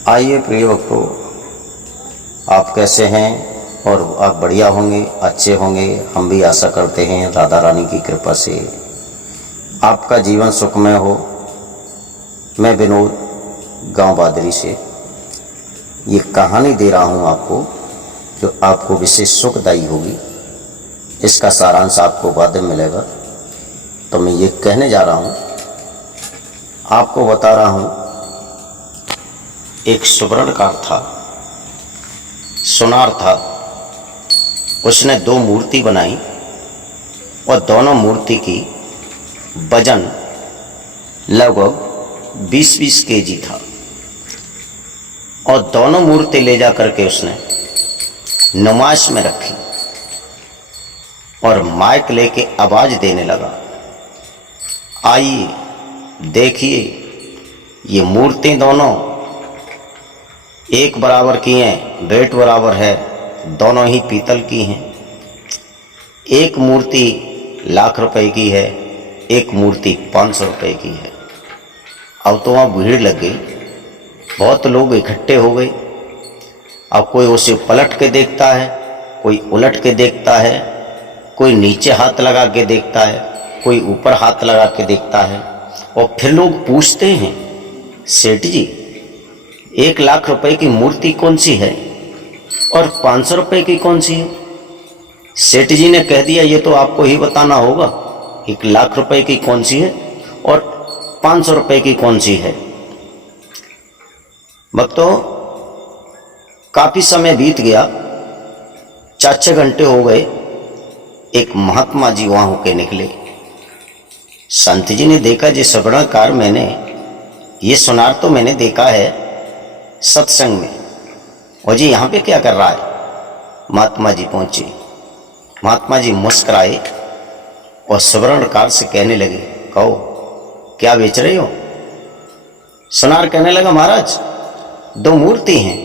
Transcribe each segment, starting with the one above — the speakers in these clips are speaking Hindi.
आइए प्रिय भक्तों, आप कैसे हैं? और आप बढ़िया होंगे, अच्छे होंगे, हम भी आशा करते हैं राधा रानी की कृपा से आपका जीवन सुखमय हो। मैं विनोद गांव बादरी से ये कहानी दे रहा हूं आपको, जो आपको विशेष सुखदायी होगी। इसका सारांश आपको बाद में मिलेगा। तो मैं ये कहने जा रहा हूं, आपको बता रहा हूं, एक सुवर्णकार था, सुनार था। उसने दो मूर्ति बनाई और दोनों मूर्ति की वजन लगभग 20-20 केजी था। और दोनों मूर्ति ले जा करके उसने नुमाइश में रखी और माइक लेके आवाज देने लगा, आइए देखिए, ये मूर्ति दोनों एक बराबर की हैं, वेट बराबर है, दोनों ही पीतल की हैं। एक मूर्ति ₹1,00,000 की है, एक मूर्ति 500 रुपये की है। अब तो वहाँ भीड़ लग गई, बहुत लोग इकट्ठे हो गए। अब कोई उसे पलट के देखता है, कोई उलट के देखता है, कोई नीचे हाथ लगा के देखता है, कोई ऊपर हाथ लगा के देखता है। और फिर लोग पूछते हैं, सेठ जी, ₹1,00,000 की मूर्ति कौन सी है और 500 रुपये की कौन सी है? सेठ जी ने कह दिया, ये तो आपको ही बताना होगा, ₹1,00,000 की कौन सी है और 500 रुपये की कौन सी है। भक्तों, काफी समय बीत गया, 4-6 घंटे हो गए। एक महात्मा जी वहां होके निकले। संत जी ने देखा, जी सुवर्णकार, मैंने ये सुनार तो मैंने देखा है सत्संग में, और जी यहाँ पे क्या कर रहा है? महात्मा जी पहुंचे। महात्मा जी मुस्कुराए और सुवर्णकार से कहने लगे, कहो क्या बेच रहे हो? सुनार कहने लगा, महाराज 2 मूर्ति हैं,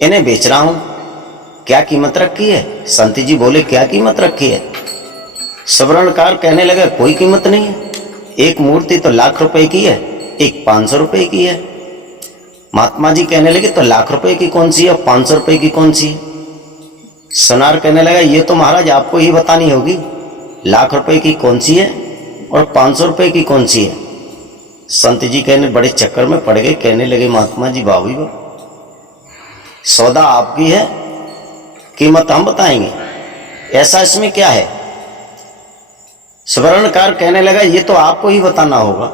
इन्हें बेच रहा हूं। क्या कीमत रखी है? संत जी बोले, क्या कीमत रखी है? सुवर्णकार कहने लगा, कोई कीमत नहीं है, एक मूर्ति तो ₹1,00,000 की है, एक 500 रुपये की है। महात्मा जी कहने लगे, तो ₹1,00,000 की कौन सी है और 500 रुपये की कौन सी है? सुनार कहने लगा, ये तो महाराज आपको ही बतानी होगी, ₹1,00,000 की कौन सी है और 500 रुपये की कौन सी है। संत जी कहने बड़े चक्कर में पड़ गए, कहने लगे, महात्मा जी भाभी बा, सौदा आपकी है, कीमत हम बताएंगे, ऐसा इसमें क्या है? सुवर्णकार कहने लगा, ये तो आपको ही बताना होगा।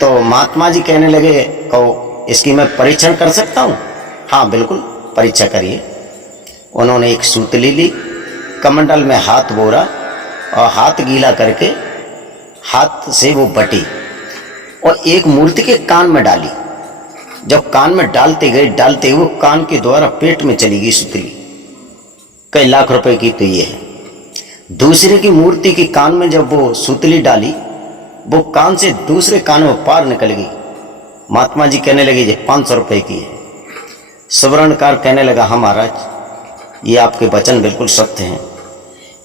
तो महात्मा जी कहने लगे, कहो इसकी मैं परीक्षण कर सकता हूँ? हाँ बिल्कुल, परीक्षा करिए। उन्होंने एक सूतली ली, कमंडल में हाथ बोरा और हाथ गीला करके हाथ से वो बटी और एक मूर्ति के कान में डाली। जब कान में डालते गए वो कान के द्वारा पेट में चली गई सूतली। कई ₹1,00,000 की तो ये है। दूसरे की मूर्ति के कान में जब वो सूतली डाली, वो कान से दूसरे कान में पार निकल गई। महात्मा जी कहने लगे, ये 500 रुपये की है। सुवर्णकार कहने लगा, हाँ महाराज, ये आपके वचन बिल्कुल सत्य हैं।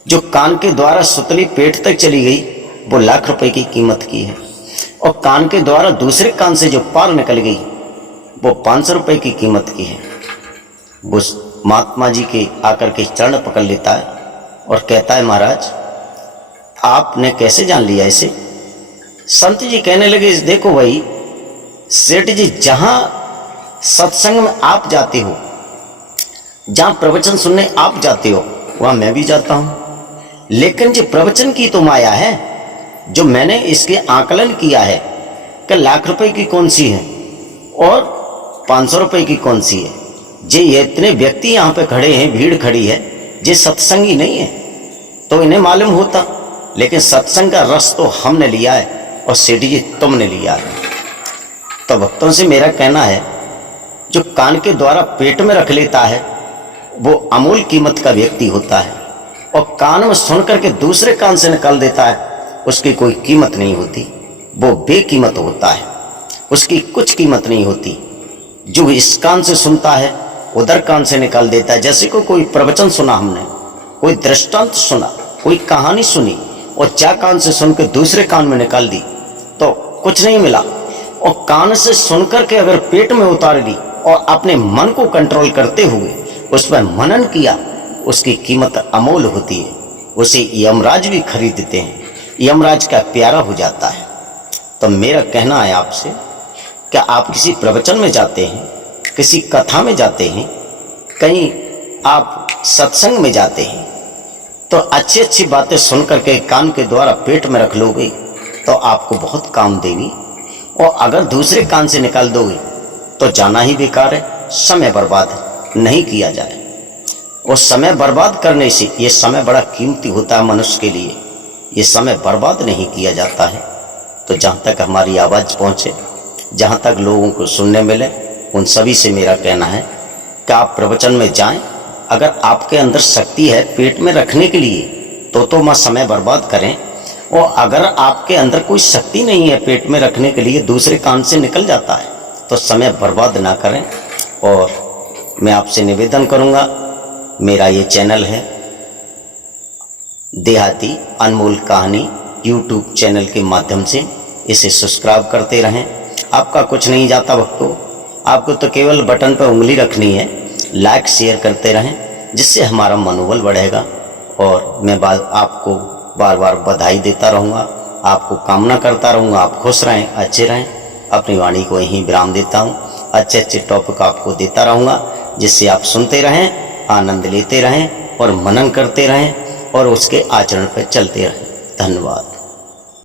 जो कान के द्वारा सूतली पेट तक चली गई वो ₹1,00,000 की कीमत की है, और कान के द्वारा दूसरे कान से जो पार निकल गई वो 500 रुपये की कीमत की है। वो महात्मा जी के आकर के चरण पकड़ लेता है और कहता है, महाराज आपने कैसे जान लिया इसे? संत जी कहने लगे, देखो भाई सेठ जी, जहां सत्संग में आप जाते हो, जहां प्रवचन सुनने आप जाते हो, वहां मैं भी जाता हूं। लेकिन जो प्रवचन की तो माया है, जो मैंने इसके आकलन किया है कि ₹1,00,000 की कौन सी है और 500 रुपये की कौन सी है। ये इतने व्यक्ति यहाँ पे खड़े हैं, भीड़ खड़ी है, ये सत्संगी नहीं है तो इन्हें मालूम होता, लेकिन सत्संग का रस तो हमने लिया है और सेठ जी तुमने लिया है। तो भक्तों से मेरा कहना है, जो कान के द्वारा पेट में रख लेता है वो अमूल कीमत का व्यक्ति होता है, और कान में सुन करके दूसरे कान से निकाल देता है, उसकी कोई कीमत नहीं होती, वो बेकीमत होता है, उसकी कुछ कीमत नहीं होती। जो इस कान से सुनता है उधर कान से निकाल देता है। जैसे को कोई प्रवचन सुना, हमने कोई दृष्टांत सुना, कोई कहानी सुनी और 4 कान से सुन के दूसरे कान में निकाल दी तो कुछ नहीं मिला, और कान से सुनकर के अगर पेट में उतार ली और अपने मन को कंट्रोल करते हुए उस पर मनन किया, उसकी कीमत अमोल होती है। उसे यमराज भी खरीदते हैं, यमराज का प्यारा हो जाता है। तो मेरा कहना है आपसे, क्या आप किसी प्रवचन में जाते हैं, किसी कथा में जाते हैं, कहीं आप सत्संग में जाते हैं, तो अच्छी अच्छी बातें सुनकर के कान के द्वारा पेट में रख लोगे तो आपको बहुत काम देगी। और अगर दूसरे कान से निकाल दोगे तो जाना ही बेकार है, समय बर्बाद नहीं किया जाए। और समय बर्बाद करने से, ये समय बड़ा कीमती होता है मनुष्य के लिए, ये समय बर्बाद नहीं किया जाता है। तो जहाँ तक हमारी आवाज़ पहुँचे, जहाँ तक लोगों को सुनने मिले, उन सभी से मेरा कहना है कि आप प्रवचन में जाएं। अगर आपके अंदर शक्ति है पेट में रखने के लिए तो मत समय बर्बाद करें। और अगर आपके अंदर कोई शक्ति नहीं है पेट में रखने के लिए, दूसरे कान से निकल जाता है, तो समय बर्बाद ना करें। और मैं आपसे निवेदन करूंगा, मेरा ये चैनल है देहाती अनमोल कहानी यूट्यूब चैनल के माध्यम से इसे सब्सक्राइब करते रहें। आपका कुछ नहीं जाता भक्तों, आपको तो केवल बटन पर उंगली रखनी है, लाइक शेयर करते रहें, जिससे हमारा मनोबल बढ़ेगा। और मैं आपको बार बार बधाई देता रहूँगा, आपको कामना करता रहूँगा आप खुश रहें, अच्छे रहें। अपनी वाणी को यहीं विराम देता हूँ, अच्छे अच्छे टॉपिक आपको देता रहूँगा, जिससे आप सुनते रहें, आनंद लेते रहें और मनन करते रहें और उसके आचरण पर चलते रहें। धन्यवाद।